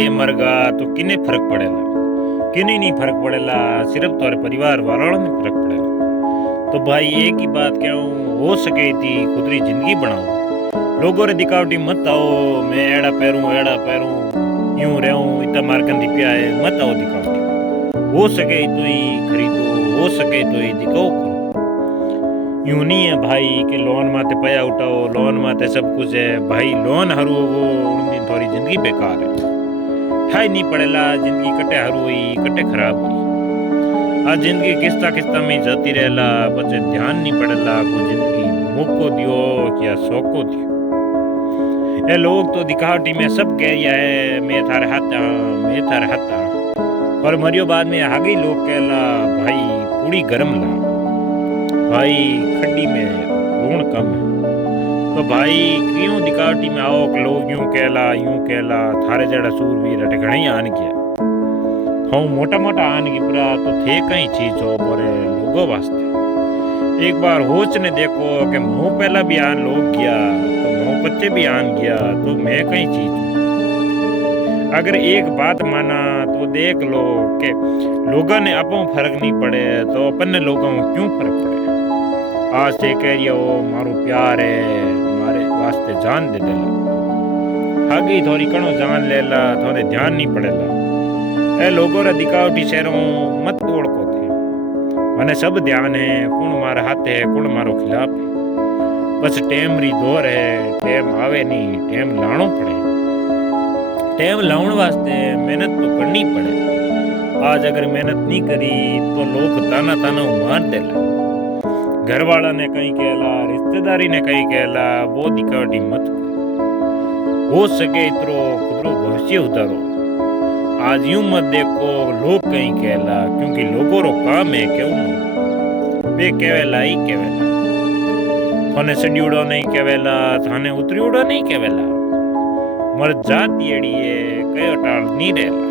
ते मर गा तो किन्ने फर्क पड़ेला, किन्हीं नहीं फर्क पड़ेला, सिर्फ तुम्हारे परिवार वालों में फर्क पड़ेला। तो भाई एक ही बात कहूँ, हो सके थी खुदरी जिंदगी बनाओ, लोगों रे दिखावटी मत आओ। मैं एड़ा पैरूं यूं रहूं, इतना मारकन दिप्या है, मत आओ दिखावटी। हो सके तो ही खरीदो, हो सके तो ही दिखाओ करो। यूं नहीं है भाई कि लोन माते पया उठाओ, लोन माते सब कुछ है भाई। लोन हरू वो उन दिन थोड़ी जिंदगी बेकार है, ठाई नहीं पड़ेला जिंदगी कटे हरू हुई कटे खराब हुई। आ जिंदगी किस्ता किस्ता में जाती रहेला, बच्चे ध्यान नहीं पड़ेला को जिंदगी मौको दियो या सोको दियो। ये लोग तो दिखावटी में सब कह रिया है मैं थारे हाथ मैं थारे हाथ और मरियो बाद में आगे लोग कहला भाई पूरी गरम ला, भाई खड्डी में लूण कम है। तो भाई क्यों दिखावटी में आओ कि लोग यूं कहला थारे जड़ा सूरवीर अटे घणी आन गया। हाँ मोटा मोटा आन की पूरा तो थे कई चीज हो बोरे लोगों वास्ते। एक बार होच ने देखो कि मुँह पहला भी आन लोग गया तो मुँह बच्चे भी आन गया, तो मैं कई चीज हूँ। अगर एक बात माना तो देख लो कि लोगों ने अपों फर्क नहीं पड़े तो अपन लोगों को क्यों फर्क पड़े। आज से कह रही हो मारू प्यार है मारे वास्ते जान दे देला, आगे थोड़ी कणो जान लेला थोड़े ध्यान नहीं पड़ेला। ए लोगों रा दिखावटी शहरों मत ओळखो थे, मने सब ध्यान है कौन मारा हाथ है कौन मारो खिलाफ है। बस टेम री दौर है, टेम आवे नहीं टेम लाणो पड़े। टेम लाउण वास्ते मेहनत तो करनी पड़े। आज अगर मेहनत नहीं करी तो लोग ताना ताना मार देला। घर वाला ने कहीं कहला, रिश्तेदारी ने कहीं कहला, वो दिखावटी मत करो। हो सके इतरो खुदरो भविष्य उतारो। आज यूं मत देखो लोग कहीं कहला, क्योंकि लोगों रो काम है क्यों ना वे केवेला ही केवेला। थाने सड्यूड़ो नहीं केवेला, थाने उतरीउड़ो नहीं केवेला। मर जाती एड़ी है कयो टाल नहीं रहेला,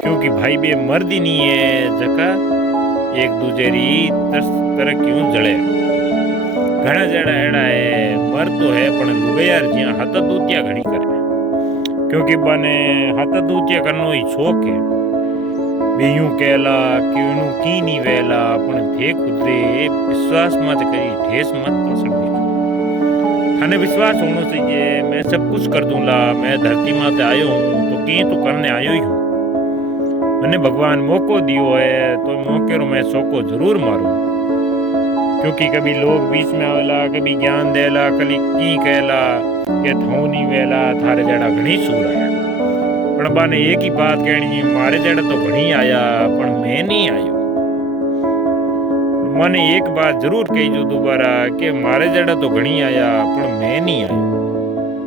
क्योंकि भाई बे मर्दी नहीं है जका एक दूजे री तरह क्यों जड़े। घना जड़ा एड़ा है मर तो है पण लुगायार जिया हाथ दूतिया घड़ी करे, क्योंकि बने हाथ दूतिया करनो ही शौक है। बेयूं कहला कि इनु की नहीं वेला पण थे खुदरे विश्वास मत करी ठेस मत पसंद दी। थाने विश्वास होनो चाहिए मैं सब कुछ कर दूंगा, मैं धरती माते आयो हूँ तो की तो करने आयो ही हूँ। मैंने भगवान मौको दियो है तो मौके रो मैं सोको जरूर मारूं, क्योंकि कभी लोग बीच में आवेला कभी ज्ञान देला कभी की कहला के थऊ नहीं वेला थारे जड़ा घणी सूर आया। पण बाने एक ही बात कहनी मारे जड़ा तो घणी आया पण मैं नहीं आयो। मैंने एक बात जरूर कही जो दोबारा कि मारे जड़ा तो घणी आया पण मैं नहीं आयो।